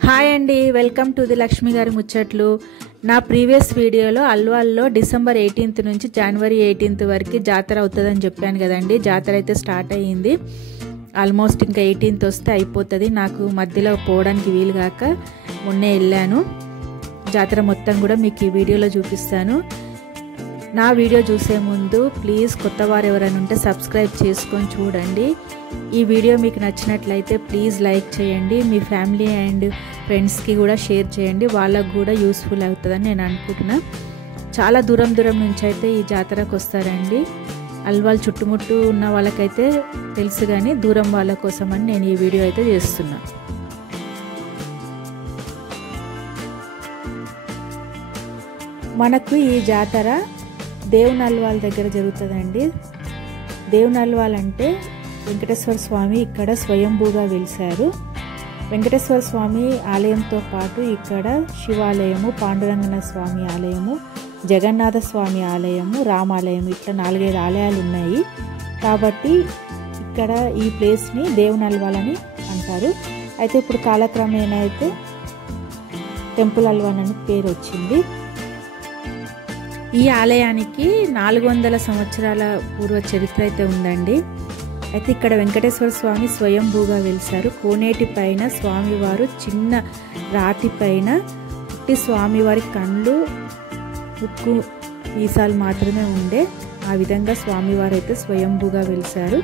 Hi అండి, welcome to the Lakshmi గారి ముచ్చట్లు. నా ప్రీవియస్ వీడియోలో అల్వాల్లో డిసెంబర్ 18th నుంచి జనవరి 18th వరకు జాతర అవుతుందని చెప్పాను కదండి. జాతర అయితే స్టార్ట్ అయ్యింది. ఆల్మోస్ట్ ఇంకా 18th వస్తే అయిపోతుంది. నాకు మధ్యలో పోవడానికి వీలు కాక మొన్నే వెళ్ళాను. జాతర మొత్తం కూడా మీకు ఈ వీడియోలో చూపిస్తాను. నా వీడియో చూసే ముందు ప్లీజ్ కొత్త వారు ఎవరైనా ఉంటే సబ్స్క్రైబ్ చేసుకొని చూడండి. ఈ వీడియో మీకు నచ్చినట్లయితే ప్లీజ్ లైక్ చేయండి. మీ ఫ్యామిలీ అండ్ ఫ్రెండ్స్కి కూడా షేర్ చేయండి. వాళ్ళకు కూడా యూస్ఫుల్ అవుతుందని నేను అనుకుంటున్నా. చాలా దూరం నుంచి అయితే ఈ జాతరకు వస్తారండి. అల్వాల్ చుట్టుముట్టు ఉన్న వాళ్ళకైతే తెలుసు, కానీ దూరం వాళ్ళ కోసమని నేను ఈ వీడియో అయితే చేస్తున్నా. మనకు ఈ జాతర దేవునల్వాల్ దగ్గర జరుగుతుందండి. దేవునల్వాల్ అంటే వెంకటేశ్వర స్వామి ఇక్కడ స్వయంభూగా వెలిశారు. వెంకటేశ్వర స్వామి ఆలయంతో పాటు ఇక్కడ శివాలయము, పాండురంగన స్వామి ఆలయము, జగన్నాథ స్వామి ఆలయము, రామాలయం, ఇట్లా 4-5 ఆలయాలు ఉన్నాయి. కాబట్టి ఇక్కడ ఈ ప్లేస్ని దేవునల్వాల్ అని అంటారు. అయితే ఇప్పుడు కాలక్రమేణా అయితే టెంపుల్ అల్వాల్ అని పేరు వచ్చింది. ఈ ఆలయానికి 400 సంవత్సరాల పూర్వ చరిత్ర అయితే ఉందండి. అయితే ఇక్కడ వెంకటేశ్వర స్వామి స్వయంభూగా వెలిశారు. కోనేటి పైన స్వామివారు చిన్న రాతి పైన పుట్టి స్వామివారి కళ్ళు, ముక్కు, ఈసాలు మాత్రమే ఉండే. ఆ విధంగా స్వామివారు అయితే స్వయంభూగా వెలిశారు.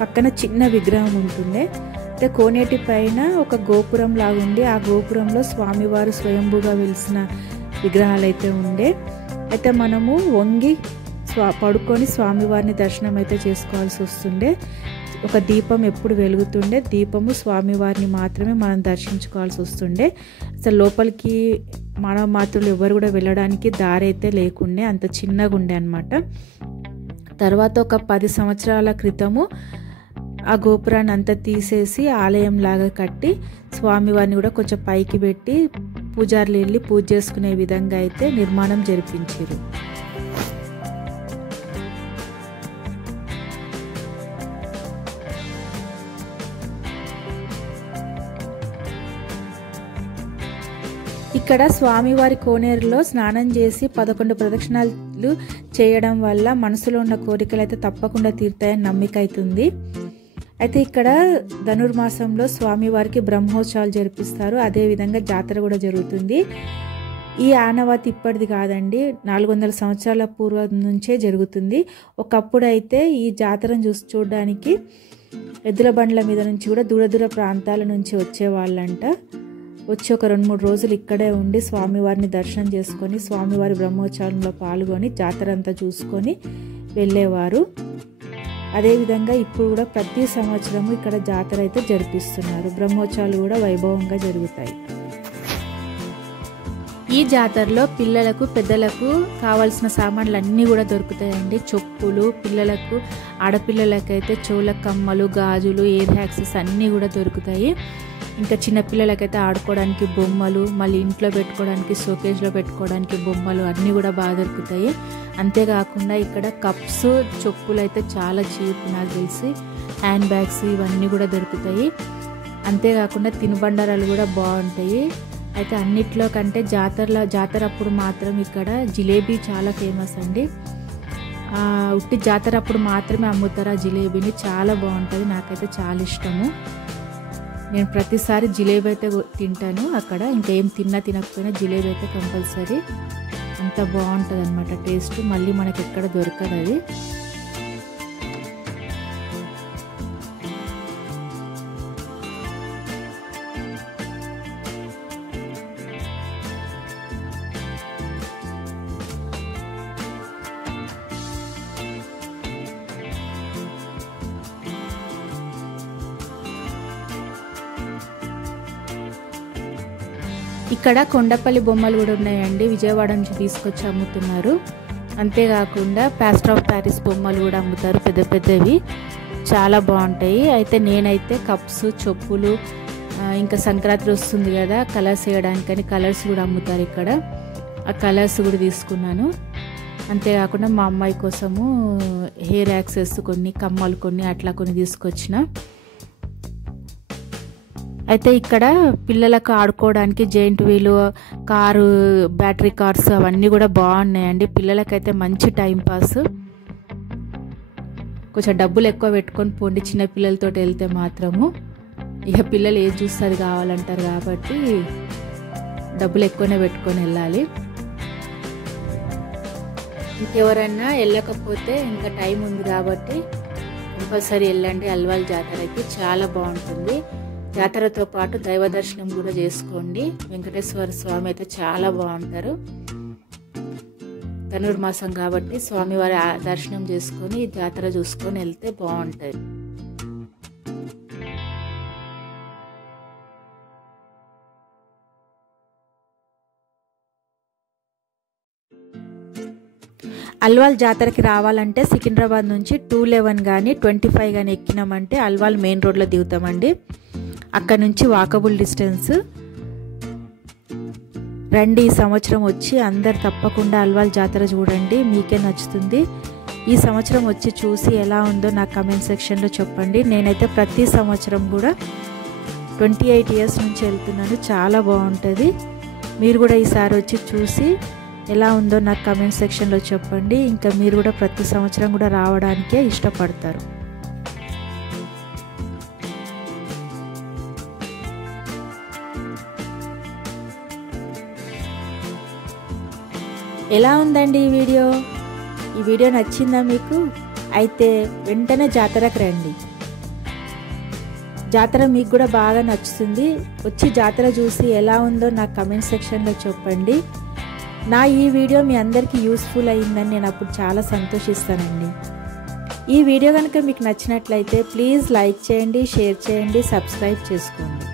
పక్కన చిన్న విగ్రహం ఉంటుండే. అయితే కోనేటి పైన ఒక గోపురం లాగుండి ఆ గోపురంలో స్వామివారు స్వయంభూగా వెలిసిన విగ్రహాలు అయితే ఉండే. అయితే మనము వంగి పడుకొని స్వామివారిని దర్శనం అయితే చేసుకోవాల్సి వస్తుండే. ఒక దీపం ఎప్పుడు వెలుగుతుండే, దీపము స్వామివారిని మాత్రమే మనం దర్శించుకోవాల్సి వస్తుండే. అసలు లోపలికి మానవ మాతృలు ఎవరు కూడా వెళ్ళడానికి దారి అయితే లేకుండే, అంత చిన్నగా ఉండే అనమాట. తర్వాత ఒక 10 సంవత్సరాల క్రితము ఆ గోపురాన్ని అంతా తీసేసి ఆలయం లాగా కట్టి స్వామివారిని కూడా కొంచెం పైకి పెట్టి పూజారులు వెళ్ళి పూజ చేసుకునే విధంగా అయితే నిర్మాణం జరిపించారు. ఇక్కడ స్వామివారి కోనేరులో స్నానం చేసి 11 ప్రదక్షిణాలు చేయడం వల్ల మనసులో ఉన్న కోరికలు అయితే తప్పకుండా తీరుతాయని నమ్మిక అవుతుంది. అయితే ఇక్కడ ధనుర్మాసంలో స్వామివారికి బ్రహ్మోత్సవాలు జరిపిస్తారు. అదేవిధంగా జాతర కూడా జరుగుతుంది. ఈ ఆనవాతి ఇప్పటిది కాదండి, 400 సంవత్సరాల పూర్వం నుంచే జరుగుతుంది. ఒకప్పుడు అయితే ఈ జాతరను చూడడానికి ఎద్దుల బండ్ల మీద నుంచి కూడా దూర ప్రాంతాల నుంచి వచ్చేవాళ్ళంట. వచ్చి ఒక 2-3 రోజులు ఇక్కడే ఉండి స్వామివారిని దర్శనం చేసుకొని స్వామివారి బ్రహ్మోత్సవంలో పాల్గొని జాతర అంతా చూసుకొని వెళ్ళేవారు. అదేవిధంగా ఇప్పుడు కూడా ప్రతి సంవత్సరము ఇక్కడ జాతర అయితే జరిపిస్తున్నారు. బ్రహ్మోత్సవాలు కూడా వైభవంగా జరుగుతాయి. ఈ జాతరలో పిల్లలకు, పెద్దలకు కావాల్సిన సామాన్లు అన్నీ కూడా దొరుకుతాయండి. చెప్పులు, పిల్లలకు, ఆడపిల్లలకైతే చెవుల కమ్మలు, గాజులు, ఇయర్ యాక్సెస్ అన్నీ కూడా దొరుకుతాయి. ఇంకా చిన్నపిల్లలకైతే ఆడుకోవడానికి బొమ్మలు, మళ్ళీ ఇంట్లో పెట్టుకోవడానికి, షోకేజ్లో పెట్టుకోవడానికి బొమ్మలు అన్నీ కూడా బాగా దొరుకుతాయి. అంతేకాకుండా ఇక్కడ కప్స్, చెప్పులు అయితే చాలా చీప్, నాకు తెలిసి హ్యాండ్ బ్యాగ్స్ ఇవన్నీ కూడా దొరుకుతాయి. అంతేకాకుండా తినుబండారాలు కూడా బాగుంటాయి. అయితే అన్నిట్లో కంటే జాతర అప్పుడు మాత్రం ఇక్కడ జిలేబీ చాలా ఫేమస్ అండి. ఉట్టి జాతర అప్పుడు మాత్రమే అమ్ముతారు ఆ జిలేబీని. చాలా బాగుంటుంది, నాకైతే చాలా ఇష్టము. నేను ప్రతిసారి జిలేబీ అయితే తింటాను అక్కడ. ఇంకేం తినకపోయినా జిలేబీ అయితే కంపల్సరీ. అంత బాగుంటుంది అనమాట టేస్ట్. మళ్ళీ మనకి ఎక్కడ దొరకదు అది. ఇక్కడ కొండపల్లి బొమ్మలు కూడా ఉన్నాయండి. విజయవాడ నుంచి తీసుకొచ్చి అమ్ముతున్నారు. అంతేకాకుండా ప్లాస్టర్ ఆఫ్ ప్యారిస్ బొమ్మలు కూడా అమ్ముతారు, పెద్దవి, చాలా బాగుంటాయి. అయితే నేనైతే కప్స్, చెప్పులు, ఇంకా సంక్రాంతి వస్తుంది కదా, కలర్స్ వేయడానికని కలర్స్ కూడా అమ్ముతారు ఇక్కడ. ఆ కలర్స్ కూడా తీసుకున్నాను. అంతేకాకుండా మా అమ్మాయి కోసము హెయిర్ యాక్సెస్ కొన్ని, కమ్మలు కొన్ని, అట్లా కొన్ని తీసుకొచ్చిన. అయితే ఇక్కడ పిల్లలకు ఆడుకోవడానికి జెయింట్ వీలు, కారు, బ్యాటరీ కార్స్ అవన్నీ కూడా బాగున్నాయండి. పిల్లలకైతే మంచి టైంపాస్. కొంచెం డబ్బులు ఎక్కువ పెట్టుకొని పోండి చిన్న పిల్లలతో వెళ్తే మాత్రము. ఇక పిల్లలు ఏది చూస్తే అది కావాలంటారు కాబట్టి డబ్బులు ఎక్కువనే పెట్టుకొని వెళ్ళాలి. ఇంకెవరన్నా వెళ్ళకపోతే ఇంకా టైం ఉంది కాబట్టి కంపల్సరీ వెళ్ళండి. అల్వాల్ జాతరకి చాలా బాగుంటుంది. జాతరతో పాటు దైవ దర్శనం కూడా చేసుకోండి. వెంకటేశ్వర స్వామి అయితే చాలా బాగుంటారు. ధనుర్మాసం కాబట్టి స్వామివారి దర్శనం చేసుకొని జాతర చూసుకొని వెళ్తే బాగుంటుంది. అల్వాల్ జాతరకి రావాలంటే సికింద్రాబాద్ నుంచి 211 కానీ 25 కానీ ఎక్కినామంటే అల్వాల్ మెయిన్ రోడ్లో దిగుతామండి. అక్కడ నుంచి వాకబుల్ డిస్టెన్స్. రండి, ఈ సంవత్సరం వచ్చి అందరు తప్పకుండా అల్వాల్ జాతర చూడండి, మీకే నచ్చుతుంది. ఈ సంవత్సరం వచ్చి చూసి ఎలా ఉందో నాకు కమెంట్ సెక్షన్లో చెప్పండి. నేనైతే ప్రతి సంవత్సరం కూడా 28 ఇయర్స్ నుంచి వెళ్తున్నాను. చాలా బాగుంటుంది. మీరు కూడా ఈసారి వచ్చి చూసి ఎలా ఉందో నాకు కమెంట్ సెక్షన్లో చెప్పండి. ఇంకా మీరు కూడా ప్రతి సంవత్సరం కూడా రావడానికే ఇష్టపడతారు. ఎలా ఉందండి ఈ వీడియో నచ్చిందా మీకు? అయితే వెంటనే జాతరకు రండి. జాతర మీకు కూడా బాగా నచ్చుతుంది. వచ్చి జాతర చూసి ఎలా ఉందో నాకు కమెంట్ సెక్షన్లో చెప్పండి. నా ఈ వీడియో మీ అందరికీ యూస్ఫుల్ అయ్యిందని నేను అప్పుడు చాలా సంతోషిస్తానండి. ఈ వీడియో కనుక మీకు నచ్చినట్లయితే ప్లీజ్ లైక్ చేయండి, షేర్ చేయండి, సబ్స్క్రైబ్ చేసుకోండి.